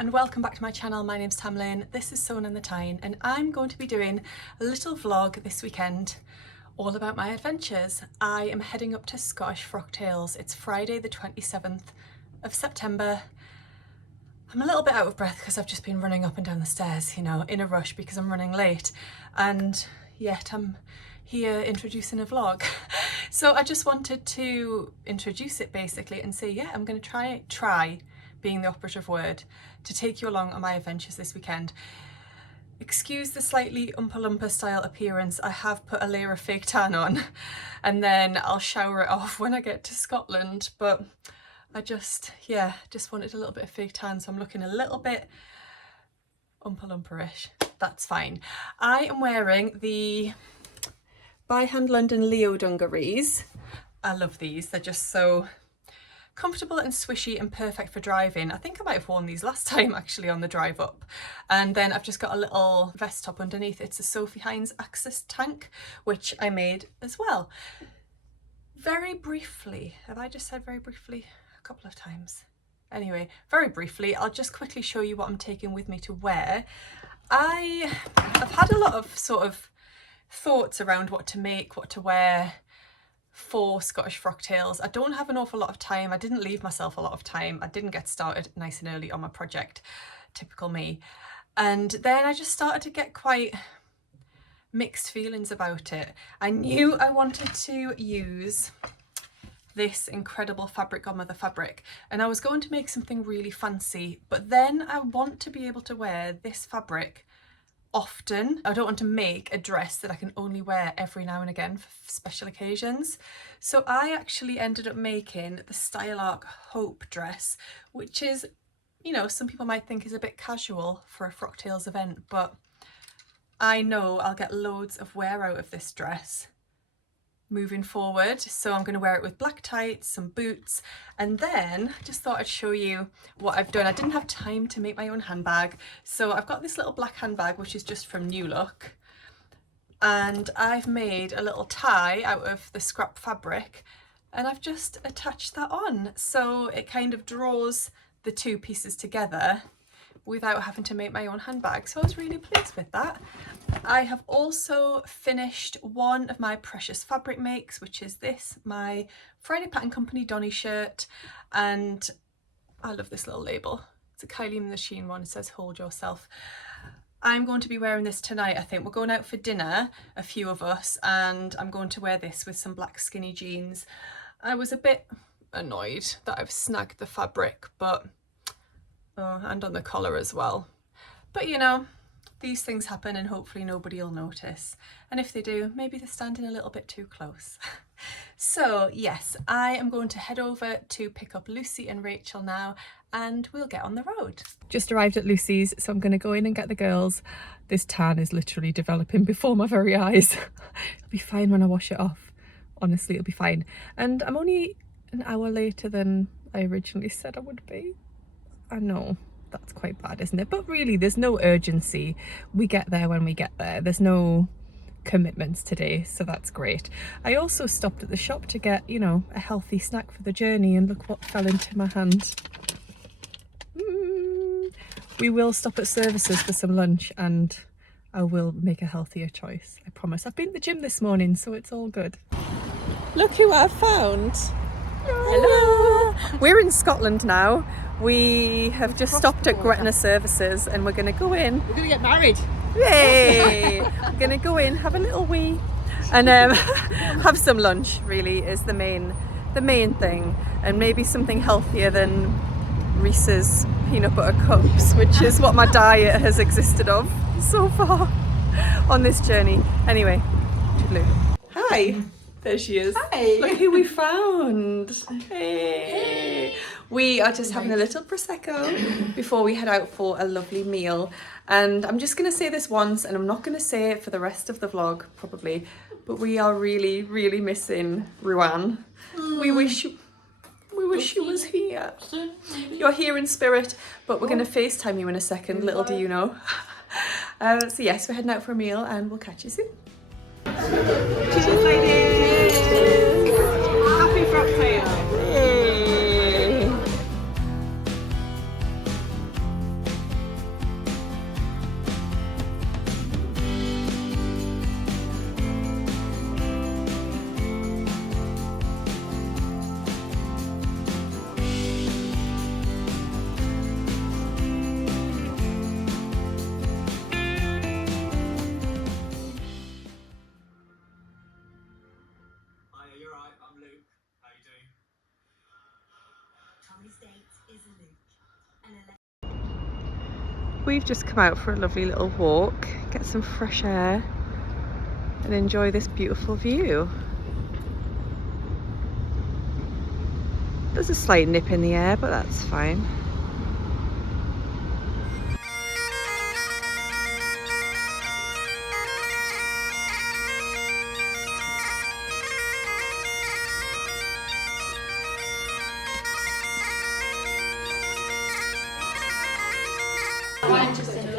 and welcome back to my channel. My name's Tamlyn, this is Sewn in the Tyne, and I'm going to be doing a little vlog this weekend all about my adventures. I am heading up to Scottish Frocktails. It's Friday the 27th of September. I'm a little bit out of breath because I've just been running up and down the stairs, you know, in a rush because I'm running late, and yet I'm here introducing a vlog. So I just wanted to introduce it basically and say, yeah, I'm going to try being the operative word, to take you along on my adventures this weekend. Excuse the slightly Oompa Loompa style appearance. I have put a layer of fake tan on and then I'll shower it off when I get to Scotland, but I just wanted a little bit of fake tan, so I'm looking a little bit Oompa Loompa-ish. That's fine. I am wearing the By Hand London Leo dungarees. I love these, they're just so comfortable and swishy and perfect for driving. I think I might have worn these last time actually on the drive up. And then I've just got a little vest top underneath. It's a Sophie Hines Axis tank, which I made as well. Very briefly, have I just said very briefly? A couple of times. Anyway, very briefly, I'll just quickly show you what I'm taking with me to wear. I've had a lot of sort of thoughts around what to make, what to wear for Scottish Frocktails. I don't have an awful lot of time. I didn't leave myself a lot of time. I didn't get started nice and early on my project, typical me. And then I just started to get quite mixed feelings about it. I knew I wanted to use this incredible fabric, Godmother fabric, and I was going to make something really fancy, but then I want to be able to wear this fabric often. I don't want to make a dress that I can only wear every now and again for special occasions. So I actually ended up making the Style Arc Hope dress, which is, you know, some people might think is a bit casual for a Frocktails event, but I know I'll get loads of wear out of this dress moving forward. So I'm going to wear it with black tights, some boots, and then I just thought I'd show you what I've done. I didn't have time to make my own handbag, so I've got this little black handbag which is just from New Look, and I've made a little tie out of the scrap fabric and I've just attached that on, so it kind of draws the two pieces together without having to make my own handbag. So I was really pleased with that. I have also finished one of my precious fabric makes, which is this, my Friday Pattern Company Donny shirt, and I love this little label. It's a Kylie Machine one. It says hold yourself. I'm going to be wearing this tonight. I think we're going out for dinner, a few of us, and I'm going to wear this with some black skinny jeans. I was a bit annoyed that I've snagged the fabric, but and on the collar as well, but you know, these things happen and hopefully nobody will notice, and if they do, maybe they're standing a little bit too close. So yes, I am going to head over to pick up Lucy and Rachel now, and we'll get on the road. Just arrived at Lucy's, so I'm going to go in and get the girls. This tan is literally developing before my very eyes. It'll be fine when I wash it off, honestly, it'll be fine. And I'm only an hour later than I originally said I would be. I know that's quite bad, isn't it? But really, there's no urgency. We get there when we get there. There's no commitments today, so that's great. I also stopped at the shop to get, you know, a healthy snack for the journey, and look what fell into my hand. We will stop at Services for some lunch and I will make a healthier choice, I promise. I've been to the gym this morning, so it's all good. Look who I've found. Hello. We're in Scotland now. We have just stopped at Gretna Services and we're going to go in. We're going to get married. Yay! We're going to go in, have a little wee, and have some lunch. Really is the main thing, and maybe something healthier than Reese's peanut butter cups, which is what my diet has existed of so far on this journey. Anyway, toodaloo. Hi. There she is. Hi. Look who we found. Hey. We are just having a little Prosecco before we head out for a lovely meal. And I'm just going to say this once, and I'm not going to say it for the rest of the vlog, probably, but we are really, really missing Ruan. We wish you was here. You're here in spirit, but we're going to FaceTime you in a second, little do you know. So yes, we're heading out for a meal and we'll catch you soon. Cheers, ladies! Happy Frocktails! Yay! Luke. How you doing? Tommy's date is Luke. We've just come out for a lovely little walk, get some fresh air and enjoy this beautiful view. There's a slight nip in the air, but that's fine.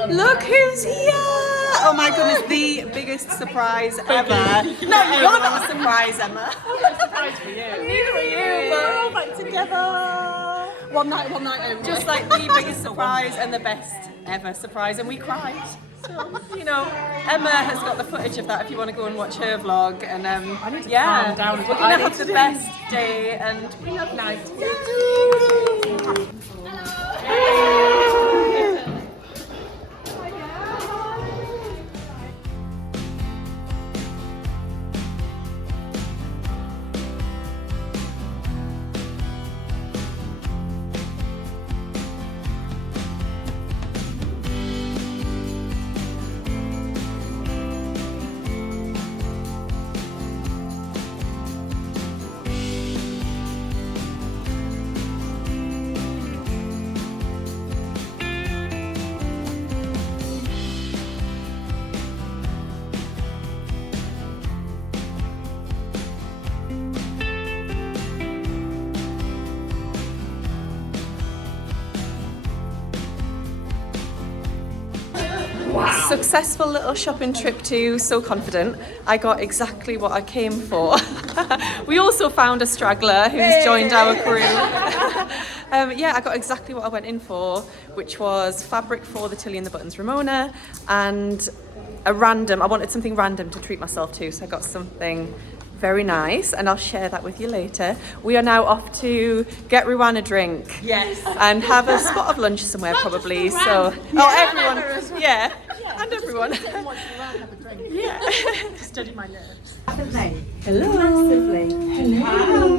Look who's here! Oh my goodness, the biggest surprise ever. No, you're not a surprise, Emma. Surprise for you. Neither are you, but we're all back together. One night only. Just like the biggest surprise and the best ever surprise, and we cried. So, you know, Emma has got the footage of that if you want to go and watch her vlog. And yeah, calm down. we're going to have the best day, and we love night. Wow. Successful little shopping trip too, so confident. I got exactly what I came for. We also found a straggler who's joined our crew. Yeah, I got exactly what I went in for, which was fabric for the Tilly and the Buttons Ramona and I wanted something random to treat myself to, so I got something very nice, and I'll share that with you later. We are now off to get Ruan a drink. Yes. And have a spot of lunch somewhere probably. So, everyone. Yeah. And everyone. Yeah. Study my nerves. Hello. Hello.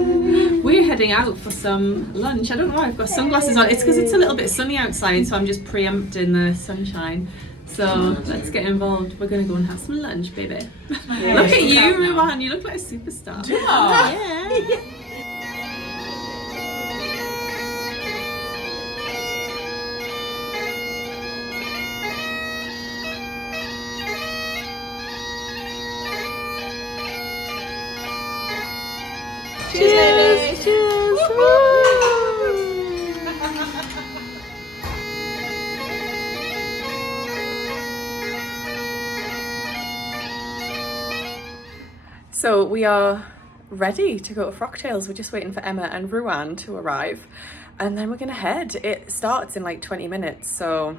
We're heading out for some lunch. I don't know why I've got sunglasses on. It's because it's a little bit sunny outside, so I'm just preempting the sunshine. So let's get involved. We're going to go and have some lunch, baby. Yeah. Look at you, Ruan. You look like a superstar. Yeah. Cheers! Cheers! So we are ready to go to Frocktails. We're just waiting for Emma and Ruan to arrive, and then we're gonna head. It starts in like 20 minutes, so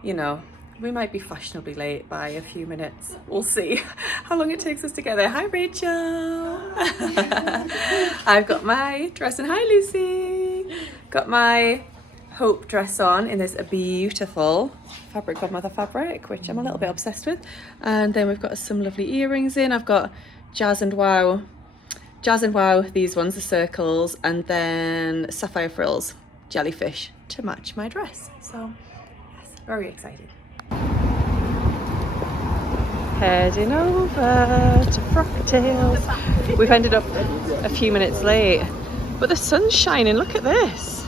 you know, we might be fashionably late by a few minutes. We'll see how long it takes us to get there. Hi, Rachel. I've got my dress on. Hi, Lucy. Got my Hope dress on in this beautiful fabric godmother fabric, which I'm a little bit obsessed with. And then we've got some lovely earrings in. I've got Jazz and Wow, these ones, the circles, and then sapphire frills, jellyfish, to match my dress. So yes, very excited. Heading over to Frocktails. We've ended up a few minutes late, but the sun's shining. Look at this.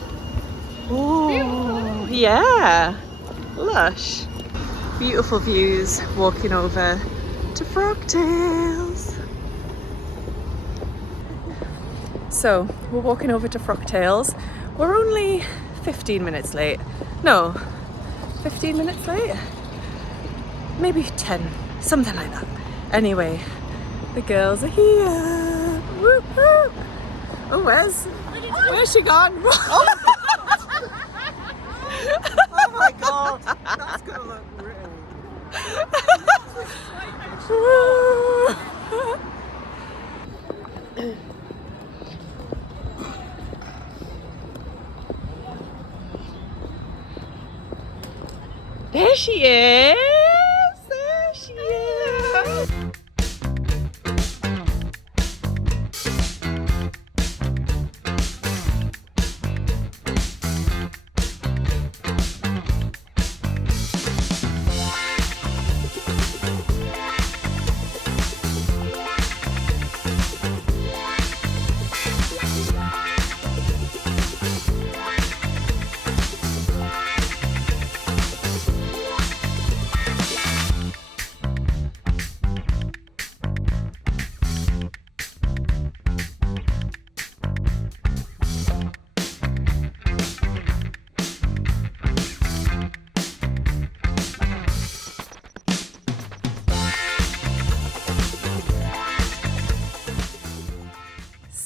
Oh, yeah, lush. Beautiful views walking over to Frocktails. So we're walking over to Frocktails. We're only 15 minutes late. No, 15 minutes late? Maybe 10, something like that. Anyway, the girls are here. Woo-hoo. Oh, where's she gone? Oh my god, that's gonna look real. There she is! There she is!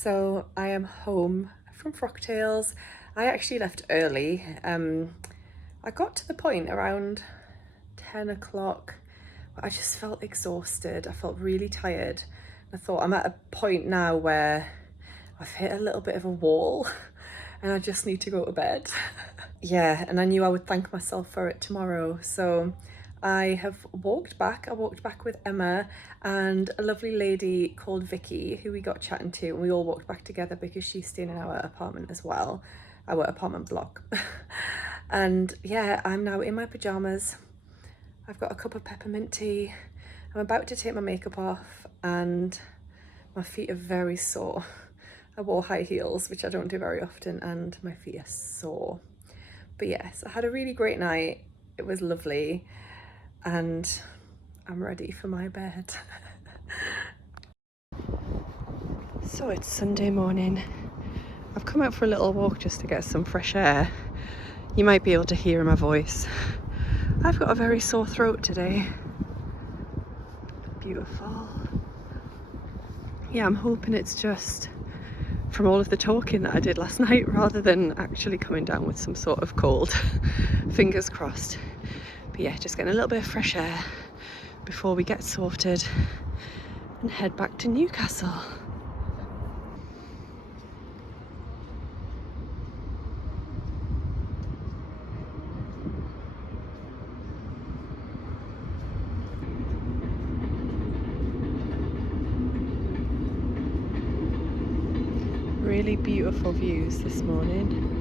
So I am home from Frocktails. I actually left early. I got to the point around 10 o'clock, but I just felt exhausted. I felt really tired. I thought I'm at a point now where I've hit a little bit of a wall and I just need to go to bed. Yeah, and I knew I would thank myself for it tomorrow. So I have walked back. I walked back with Emma and a lovely lady called Vicky who we got chatting to, and we all walked back together because she's staying in our apartment as well, our apartment block. And yeah, I'm now in my pajamas. I've got a cup of peppermint tea. I'm about to take my makeup off and my feet are very sore. I wore high heels, which I don't do very often, and my feet are sore. But yes, I had a really great night. It was lovely and I'm ready for my bed. So it's Sunday morning. I've come out for a little walk just to get some fresh air. You might be able to hear my voice. I've got a very sore throat today. Beautiful. Yeah, I'm hoping it's just from all of the talking that I did last night rather than actually coming down with some sort of cold. Fingers crossed. But yeah, just getting a little bit of fresh air before we get sorted and head back to Newcastle. Really beautiful views this morning.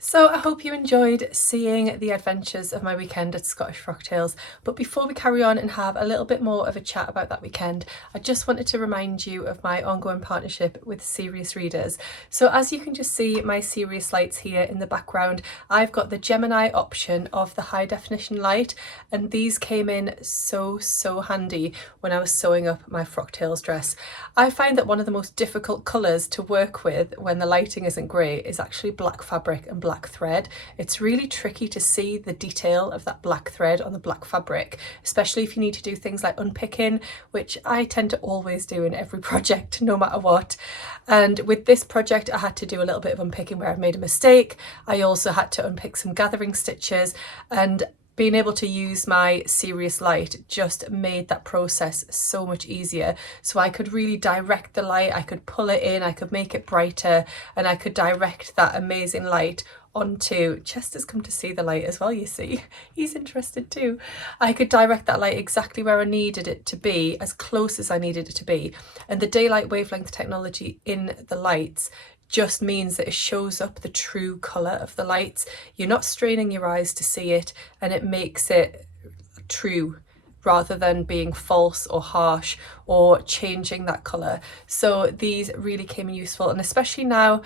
So I hope you enjoyed seeing the adventures of my weekend at Scottish Frocktails, but before we carry on and have a little bit more of a chat about that weekend, I just wanted to remind you of my ongoing partnership with Serious Readers. So as you can just see my Serious lights here in the background, I've got the Gemini option of the high definition light, and these came in so handy when I was sewing up my Frocktails dress. I find that one of the most difficult colours to work with when the lighting isn't great is actually black fabric and black thread. It's really tricky to see the detail of that black thread on the black fabric, especially if you need to do things like unpicking, which I tend to always do in every project no matter what. And with this project I had to do a little bit of unpicking where I've made a mistake. I also had to unpick some gathering stitches, and being able to use my Serious light just made that process so much easier. So I could really direct the light, I could pull it in, I could make it brighter, and I could direct that amazing light onto, Chester's come to see the light as well, you see, he's interested too. I could direct that light exactly where I needed it to be, as close as I needed it to be. And the daylight wavelength technology in the lights just means that it shows up the true colour of the lights. You're not straining your eyes to see it, and it makes it true rather than being false or harsh or changing that colour. So these really came in useful, and especially now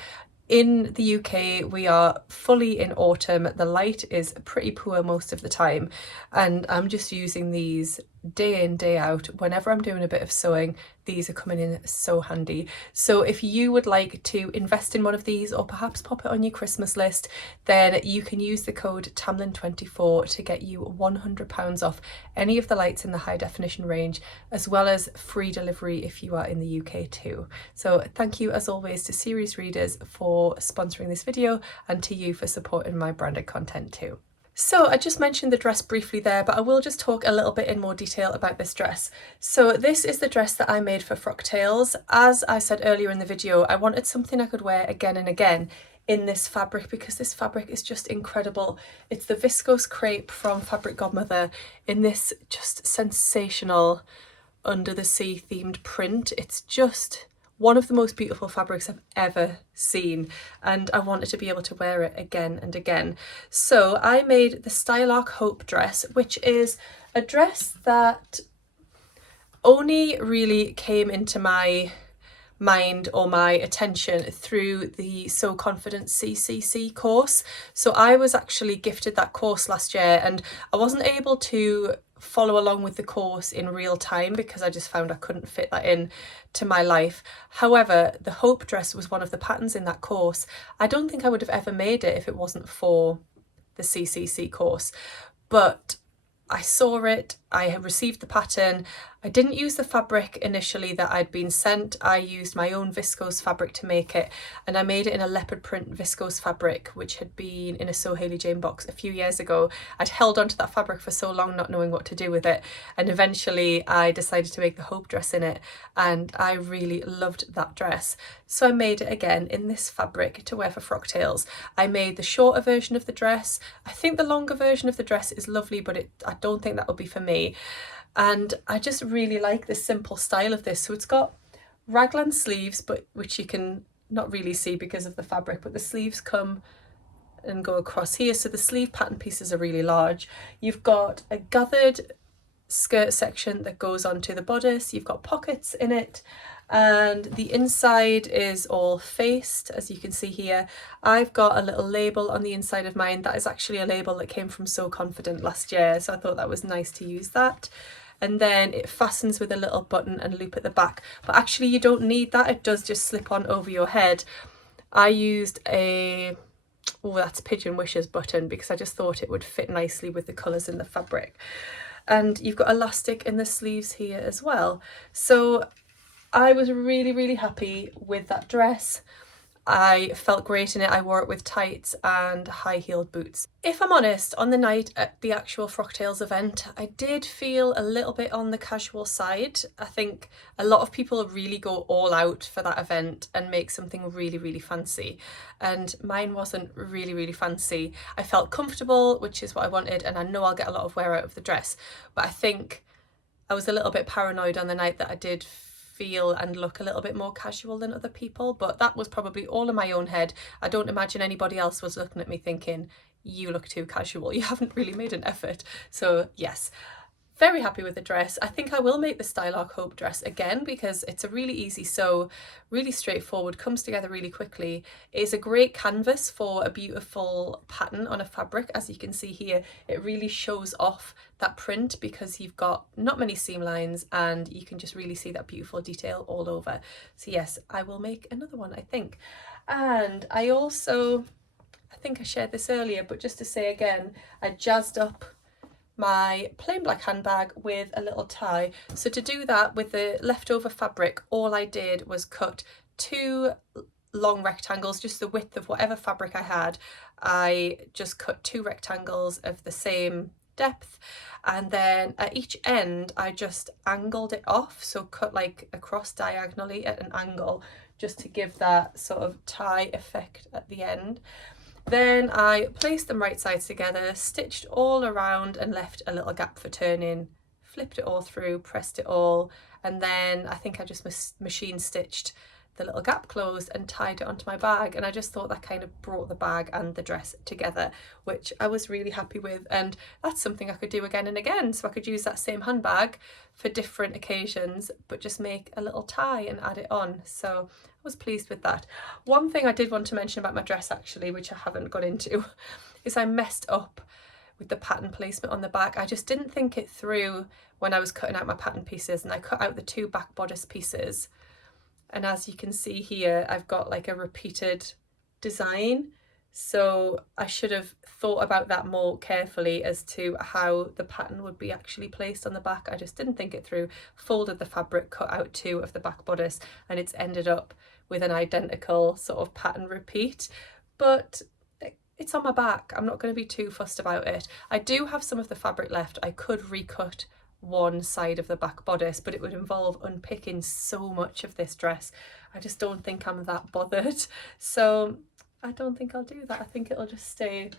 in the UK we are fully in autumn, the light is pretty poor most of the time, and I'm just using these day in day out. Whenever I'm doing a bit of sewing, these are coming in so handy. So if you would like to invest in one of these or perhaps pop it on your Christmas list, then you can use the code Tamlyn24 to get you £100 off any of the lights in the high definition range, as well as free delivery if you are in the UK too. So thank you as always to Serious Readers for sponsoring this video, and to you for supporting my branded content too. So I just mentioned the dress briefly there, but I will just talk a little bit in more detail about this dress. So this is the dress that I made for Frocktails. As I said earlier in the video, I wanted something I could wear again and again in this fabric because this fabric is just incredible. It's the viscose crepe from Fabric Godmother in this just sensational under the sea themed print. It's just one of the most beautiful fabrics I've ever seen, and I wanted to be able to wear it again and again. So I made the Stylark Hope dress, which is a dress that only really came into my mind or my attention through the So Confident CCC course. So I was actually gifted that course last year, and I wasn't able to follow along with the course in real time because I just found I couldn't fit that in to my life. However, the Hope dress was one of the patterns in that course. I don't think I would have ever made it if it wasn't for the CCC course, but I saw it, I had received the pattern. I didn't use the fabric initially that I'd been sent. I used my own viscose fabric to make it, and I made it in a leopard print viscose fabric, which had been in a So Hayley Jane box a few years ago. I'd held onto that fabric for so long, not knowing what to do with it, and eventually I decided to make the Hope dress in it, and I really loved that dress. So I made it again in this fabric to wear for Frocktails. I made the shorter version of the dress. I think the longer version of the dress is lovely, but I don't think that will be for me. And I just really like this simple style of this. So it's got raglan sleeves, but which you can not really see because of the fabric, but the sleeves come and go across here. So the sleeve pattern pieces are really large. You've got a gathered skirt section that goes onto the bodice. You've got pockets in it, and the inside is all faced, as you can see here. I've got a little label on the inside of mine. That is actually a label that came from So Confident last year, so I thought that was nice to use that. And then it fastens with a little button and loop at the back, but actually you don't need that. It does just slip on over your head. I used a, oh, that's Pigeon Wishes button, because I just thought it would fit nicely with the colours in the fabric. And you've got elastic in the sleeves here as well. So I was really happy with that dress. I felt great in it. I wore it with tights and high-heeled boots. If I'm honest, on the night at the actual Frocktails event, I did feel a little bit on the casual side. I think a lot of people really go all out for that event and make something really fancy, and mine wasn't really fancy. I felt comfortable, which is what I wanted, and I know I'll get a lot of wear out of the dress, but I think I was a little bit paranoid on the night that I did feel and look a little bit more casual than other people, but that was probably all in my own head. I don't imagine anybody else was looking at me thinking, you look too casual, you haven't really made an effort. So yes, very happy with the dress. I think I will make the Stylark Hope dress again because it's a really easy sew, really straightforward, comes together really quickly. It's a great canvas for a beautiful pattern on a fabric. As you can see here, it really shows off that print because you've got not many seam lines and you can just really see that beautiful detail all over. So yes, I will make another one, I think. And I also, I think I shared this earlier, but just to say again, I jazzed up my plain black handbag with a little tie. So to do that with the leftover fabric, all I did was cut 2 long rectangles, just the width of whatever fabric I had. I just cut 2 rectangles of the same depth, and then at each end I just angled it off, so cut like across diagonally at an angle, just to give that sort of tie effect at the end. Then I placed them right sides together, stitched all around and left a little gap for turning, flipped it all through, pressed it all, and then I think I just machine stitched the little gap closed and tied it onto my bag. And I just thought that kind of brought the bag and the dress together, which I was really happy with. And that's something I could do again and again. So I could use that same handbag for different occasions, but just make a little tie and add it on. So I was pleased with that. One thing I did want to mention about my dress actually, which I haven't got into, is I messed up with the pattern placement on the back. I just didn't think it through when I was cutting out my pattern pieces, and I cut out the 2 back bodice pieces. And as you can see here, I've got like a repeated design. So I should have thought about that more carefully as to how the pattern would be actually placed on the back. I just didn't think it through, folded the fabric, cut out 2 of the back bodice, and it's ended up with an identical sort of pattern repeat. But it's on my back. I'm not going to be too fussed about it. I do have some of the fabric left. I could recut one side of the back bodice, but it would involve unpicking so much of this dress. I just don't think I'm that bothered. So I don't think I'll do that. I think it'll just stay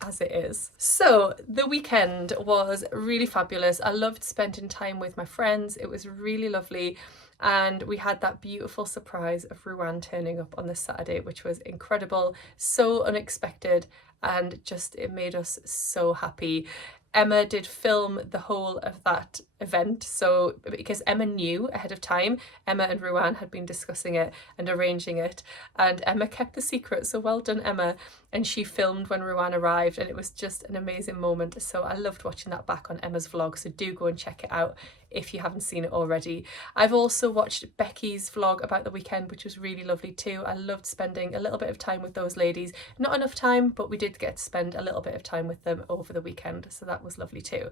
as it is. So the weekend was really fabulous. I loved spending time with my friends. It was really lovely. And we had that beautiful surprise of Ruan turning up on this Saturday, which was incredible, so unexpected, and just it made us so happy. Emma did film the whole of that event, so because Emma knew ahead of time, Emma and Ruan had been discussing it and arranging it, and Emma kept the secret, so well done Emma, and she filmed when Ruan arrived, and it was just an amazing moment. So I loved watching that back on Emma's vlog, so do go and check it out if you haven't seen it already. I've also watched Becky's vlog about the weekend, which was really lovely too. I loved spending a little bit of time with those ladies. Not enough time, but we did get to spend a little bit of time with them over the weekend, so that was lovely too.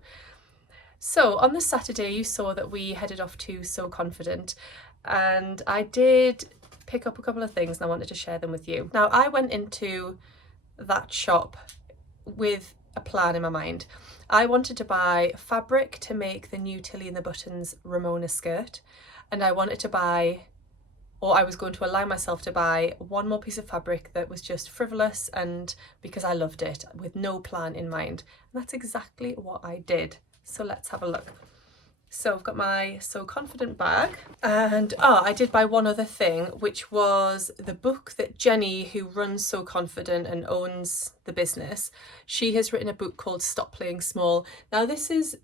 So on the Saturday you saw that we headed off to So Confident, and I did pick up a couple of things and I wanted to share them with you. Now, I went into that shop with a plan in my mind. I wanted to buy fabric to make the new Tilly and the Buttons Ramona skirt, and I wanted to buy, or I was going to allow myself to buy, one more piece of fabric that was just frivolous and because I loved it, with no plan in mind. And that's exactly what I did. So let's have a look. So I've got my So Confident bag, and I did buy one other thing, which was the book that Jenny, who runs So Confident and owns the business, she has written a book called Stop Playing Small. Now this is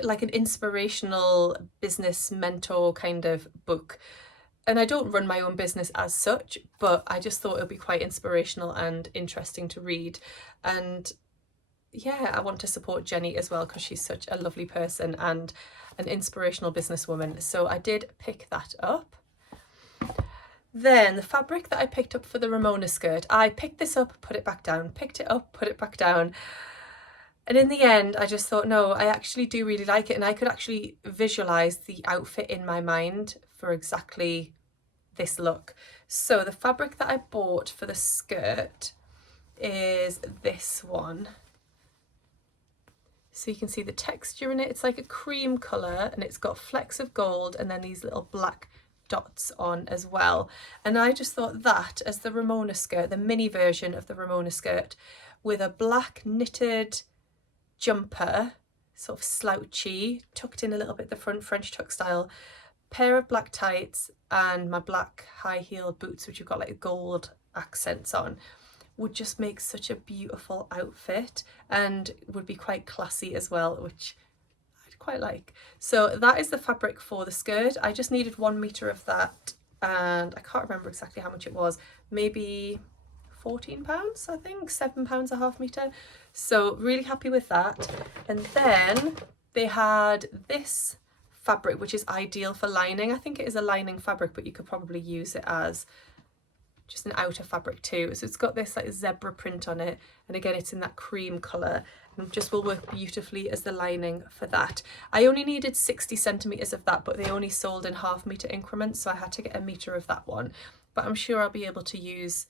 like an inspirational business mentor kind of book. And I don't run my own business as such, but I just thought it would be quite inspirational and interesting to read. And yeah, I want to support Jenny as well because she's such a lovely person and an inspirational businesswoman. So I did pick that up. Then the fabric that I picked up for the Ramona skirt, I picked this up, put it back down, picked it up, put it back down. And in the end, I just thought, no, I actually do really like it. And I could actually visualize the outfit in my mind for exactly this look. So the fabric that I bought for the skirt is this one. So you can see the texture in it. It's like a cream colour and it's got flecks of gold and then these little black dots on as well. And I just thought that as the Ramona skirt, the mini version of the Ramona skirt, with a black knitted jumper, sort of slouchy, tucked in a little bit the front, French tuck style, pair of black tights and my black high heel boots, which have got like gold accents on, would just make such a beautiful outfit and would be quite classy as well, which I'd quite like. So that is the fabric for the skirt. I just needed 1 meter of that, and I can't remember exactly how much it was, maybe £14, I think, £7 a half meter. So really happy with that. And then they had this fabric, which is ideal for lining. I think it is a lining fabric, but you could probably use it as just an outer fabric too. So it's got this like zebra print on it, and again it's in that cream colour, and just will work beautifully as the lining for that. I only needed 60 centimetres of that, but they only sold in half metre increments, so I had to get 1 metre of that one. But I'm sure I'll be able to use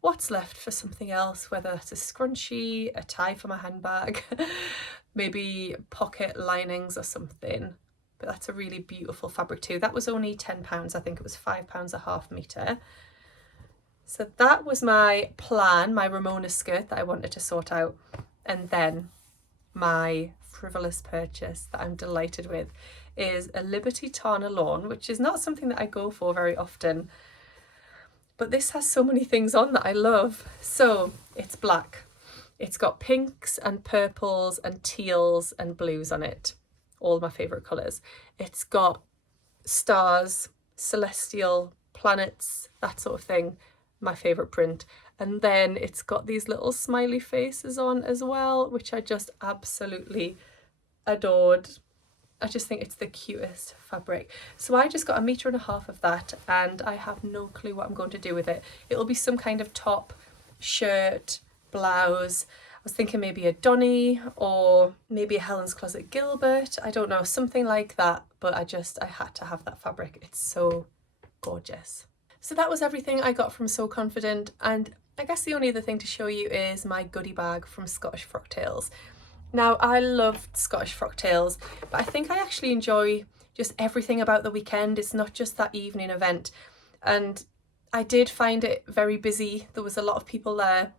what's left for something else, whether that's a scrunchie, a tie for my handbag, maybe pocket linings or something. But that's a really beautiful fabric too. That was only £10, I think it was £5 a half metre. So that was my plan, my Ramona skirt that I wanted to sort out. And then my frivolous purchase that I'm delighted with is a Liberty Tana lawn, which is not something that I go for very often. But this has so many things on that I love. So it's black. It's got pinks and purples and teals and blues on it. All my favourite colours. It's got stars, celestial, planets, that sort of thing. My favourite print. And then it's got these little smiley faces on as well, which I just absolutely adored. I just think it's the cutest fabric. So I just got 1.5 meters of that, and I have no clue what I'm going to do with it. It'll be some kind of top, shirt, blouse. I was thinking maybe a Donny or maybe a Helen's Closet Gilbert. I don't know, something like that. But I had to have that fabric. It's so gorgeous. So that was everything I got from So Confident, and I guess the only other thing to show you is my goodie bag from Scottish Frocktails. Now, I loved Scottish Frocktails, but I think I actually enjoy just everything about the weekend. It's not just that evening event, and I did find it very busy. There was a lot of people there.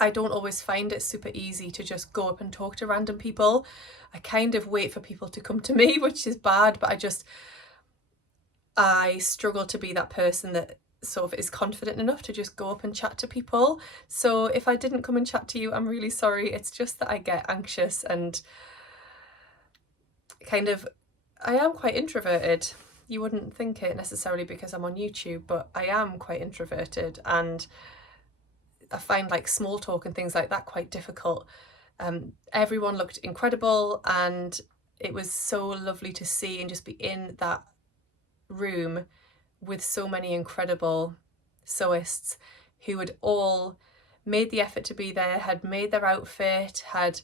I don't always find it super easy to just go up and talk to random people. I kind of wait for people to come to me, which is bad, but I struggle to be that person that sort of is confident enough to just go up and chat to people. So if I didn't come and chat to you, I'm really sorry. It's just that I get anxious and kind of, I am quite introverted. You wouldn't think it necessarily because I'm on YouTube, but I am quite introverted, and I find like small talk and things like that quite difficult. Everyone looked incredible, and it was so lovely to see and just be in that room with so many incredible sewists who had all made the effort to be there, had made their outfit, had,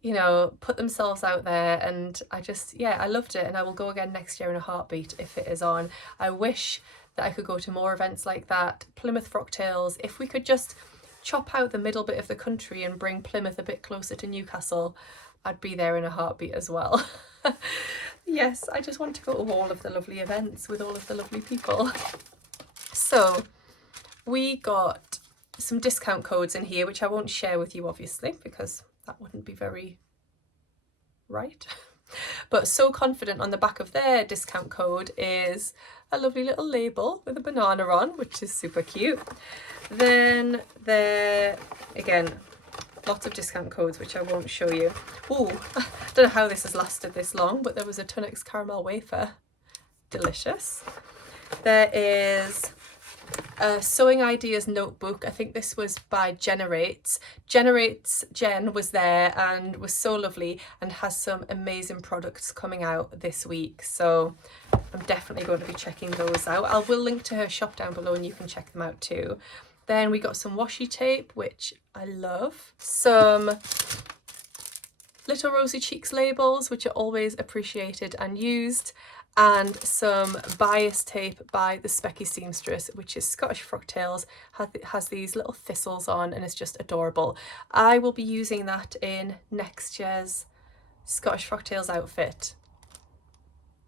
you know, put themselves out there. And I just, yeah, I loved it, and I will go again next year in a heartbeat if it is on. I wish that I could go to more events like that. Plymouth Frocktails, if we could just chop out the middle bit of the country and bring Plymouth a bit closer to Newcastle, I'd be there in a heartbeat as well. Yes, I just want to go to all of the lovely events with all of the lovely people. So we got some discount codes in here, which I won't share with you obviously because that wouldn't be very right. But So Confident on the back of their discount code is a lovely little label with a banana on, which is super cute. Then there, again, lots of discount codes, which I won't show you. Oh, I don't know how this has lasted this long, but there was a Tunnocks caramel wafer. Delicious. There is a Sewing Ideas notebook. I think this was by Generates. Jen was there and was so lovely and has some amazing products coming out this week. So I'm definitely going to be checking those out. I will link to her shop down below and you can check them out too. Then we got some washi tape, which I love. Some Little Rosy Cheeks labels, which are always appreciated and used. And some bias tape by the Specky Seamstress, which is Scottish Frocktails, has these little thistles on and is just adorable. I will be using that in next year's Scottish Frocktails outfit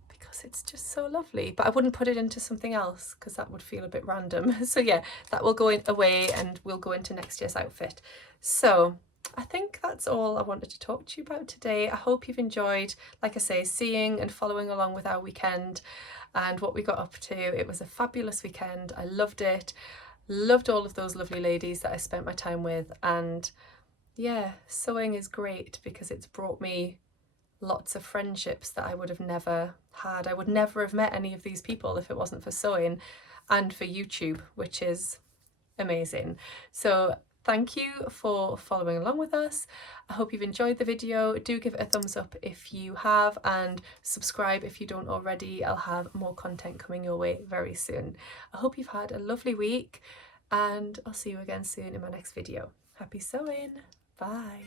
because it's just so lovely, but I wouldn't put it into something else because that would feel a bit random. So yeah, that will go away and we'll go into next year's outfit. So I think that's all I wanted to talk to you about today. I hope you've enjoyed, like I say, seeing and following along with our weekend and what we got up to. It was a fabulous weekend. I loved it. Loved all of those lovely ladies that I spent my time with. And yeah, sewing is great because it's brought me lots of friendships that I would have never had. I would never have met any of these people if it wasn't for sewing and for YouTube, which is amazing. So thank you for following along with us. I hope you've enjoyed the video. Do give it a thumbs up if you have, and subscribe if you don't already. I'll have more content coming your way very soon. I hope you've had a lovely week and I'll see you again soon in my next video. Happy sewing. Bye.